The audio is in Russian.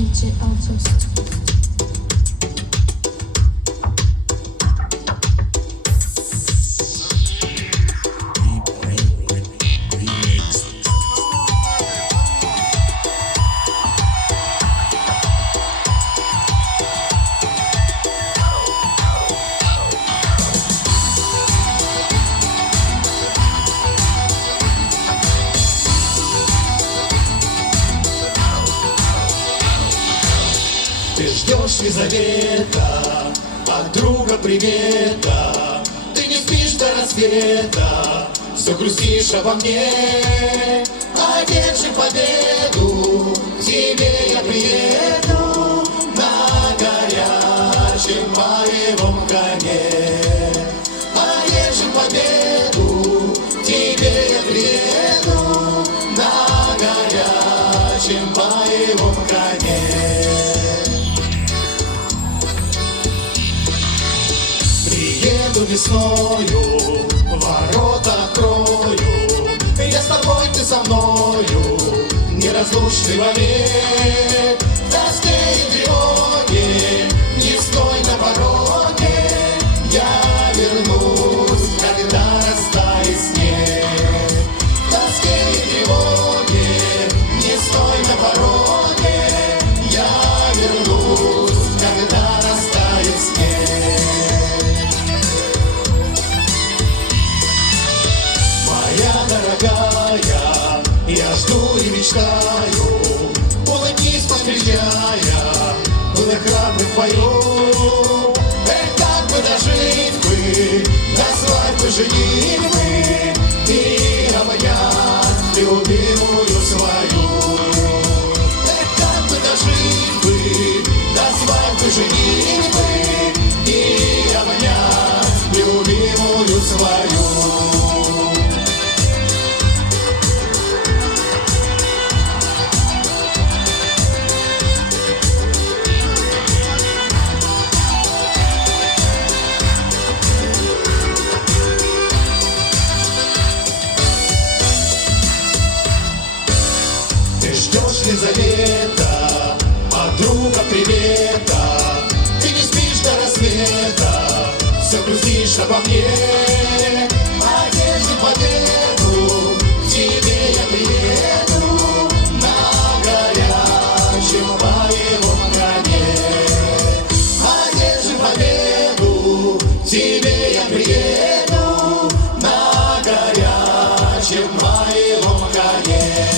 DJ Altos. Ты ждешь Лизавета, подруга привета. Ты не спишь до рассвета, все грустишь обо мне. Одержи победу, к тебе я приеду на горячем моем коне. Одержи победу, к тебе я приеду на горячем моем коне. Приеду весною, ворота открою, я с тобой, ты со мною, неразлучный вовек. В тоске и тревоге, не стой на пороге, я вернусь, когда растает снег. В тоске и тревоге, не стой на пороге, я вернусь, когда растает снег. Дорогая, я жду и мечтаю, улыбнись, повстречая, было храбрым в бою. Эх, как бы дожить бы, до свадьбы женитьбы и обнять любимую свою. Эх, как бы дожить бы, до свадьбы женитьбы и обнять любимую свою. Ждешь Лизавета, подруга привета. Ты не спишь до рассвета, все грустишь обо мне. Одержи победу, к тебе я приеду на горячем моем коне. Одержи победу, к тебе я приеду на горячем моем коне.